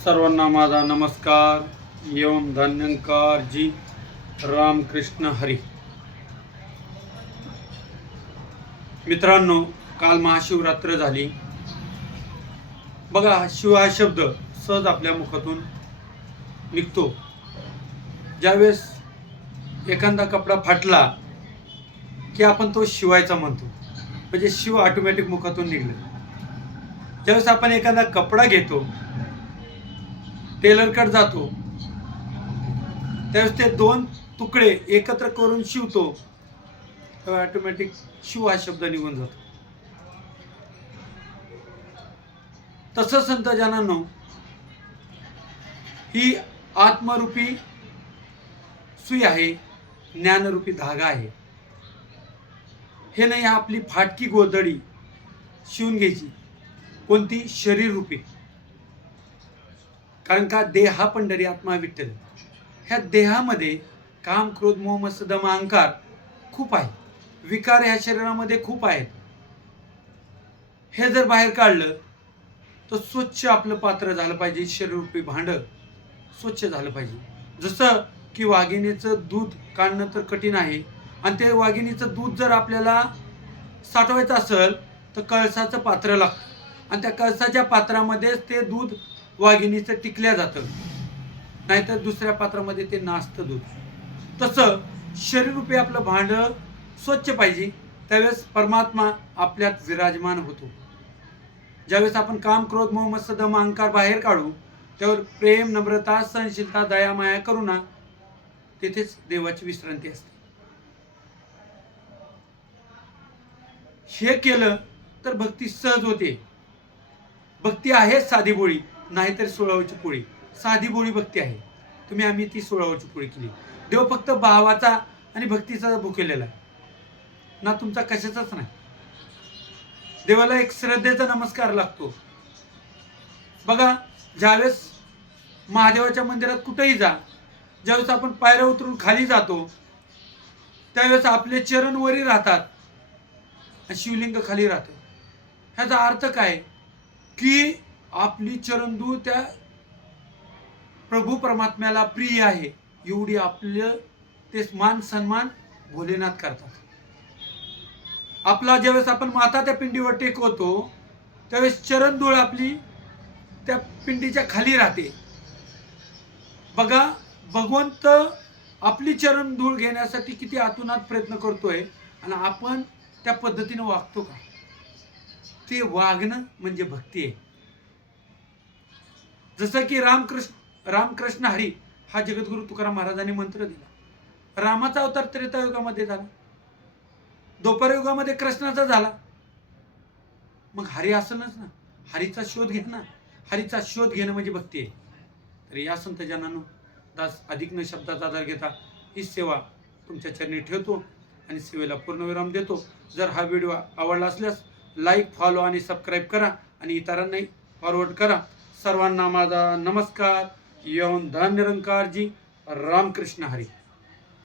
सर्वांना माझा नमस्कार एवं धन्यंकार जी रामकृष्ण हरी. मित्रांनो, काल महाशिवरात्र झाली. बघा, शिव हा शब्द सहज आपल्या मुखातून निघतो. ज्यावेळेस एखादा कपडा फाटला की आपण तो शिवायचा म्हणतो, म्हणजे शिव ऑटोमॅटिक मुखातून निघलं. ज्यावेळेस आपण एखादा कपडा घेतो, टेलरकडे जातो, त्यावेळेस ते दोन तुकडे एकत्र करून शिवतो, तेव्हा ऑटोमॅटिक शिव हा शब्द निघून जातो. तसं संत जनांनो, ही आत्मरूपी सुई आहे, ज्ञानरूपी धागा आहे. हे नाही आपली फाटकी गोधडी शिवून घ्यायची, कोणती? शरीर रूपी. कारण का देह हा पंढरी, आत्मा विठ्ठल. ह्या देहामध्ये काम, क्रोध, मोह, मत्सर, दम, अहंकार खूप आहे. विकार ह्या शरीरामध्ये खूप आहेत. हे जर बाहेर काढलं तर स्वच्छ आपलं पात्र झालं पाहिजे. शरीररूपी भांड स्वच्छ झालं पाहिजे. जसं की वाघिणीचं दूध काढणं तर कठीण आहे, आणि ते वाघिणीचं दूध जर आपल्याला साठवायचं असेल तर कळसाचं पात्र लागतं, आणि त्या कळसाच्या पात्रामध्येच ते दूध वाघिणीचं टिकल्या जातं, नाहीतर दुसऱ्या पात्रामध्ये ते नासतं दूध. तसं शरीररूपी आपलं भांड स्वच्छ पाहिजे. त्यावेळेस परमात्मा आपल्यात विराजमान होतो. ज्यावेळेस आपण काम, क्रोध, मोह, मत्सर, दम, अहंकार बाहेर काढू, त्यावर प्रेम, नम्रता, सहनशीलता, दया, माया, करुणा, तेथेच देवाची विश्रांती असते. हे केलं तर भक्ती सहज होते. भक्ती आहे साधी बोळी, नाहीतर 16ची पोळी. साधी बोळी भक्ती आहे. आम्ही ती 16ची पोळी केली. देव फक्त भावाचा आणि भक्तीचा भुकेलेला आहे ना, तुमचा कशाचाच नाही. देवाला एक श्रद्धेचा नमस्कार लागतो. बघा, ज्यावेळेस महादेवाच्या मंदिरात कुठेही जा, ज्यावेळेस आपण पायऱ्या उतरून खाली जातो, त्यावेळेस आपले चरण वरी राहतात आणि शिवलिंग खाली राहतं. ह्याचा अर्थ काय? की आपली चरणधूळ त्या प्रभू परमात्म्याला प्रिय आहे, एवढी आपलं ते मान सन्मान भोलेनाथ करतात. आपला ज्यावेळेस आपण माथा त्या पिंडीवर टेकवतो, त्यावेळेस चरणधूळ आपली त्या पिंडीच्या खाली राहते. बघा, भगवंत आपली चरणधूळ घेण्यासाठी किती आतुनात प्रयत्न करतोय, आणि आपण त्या पद्धतीने वागतो का? ते वागणं म्हणजे भक्ती आहे. जसं की रामकृष्ण हरी हा जगद्गुरु तुकाराम महाराजांनी मंत्र दिला. रामाचा अवतार त्रेतायुगामध्ये झाला, द्वापर युगामध्ये कृष्णाचा झाला. मग हरी असलच ना, हरीचा शोध घ्या ना. हरीचा शोध घेणं म्हणजे भक्ती आहे. तर या संत जनांनो, दास अधिक न शब्दाचा आधार घेता ही सेवा तुमच्या चरणी ठेवतो आणि सेवेला पूर्णविराम देतो. जर हा व्हिडिओ आवडला असल्यास लाईक, फॉलो आणि सबस्क्राईब करा, आणि इतरांनाही फॉरवर्ड करा. सर्वांना माझा नमस्कार एवं धन्यंकार जी रामकृष्ण हरी.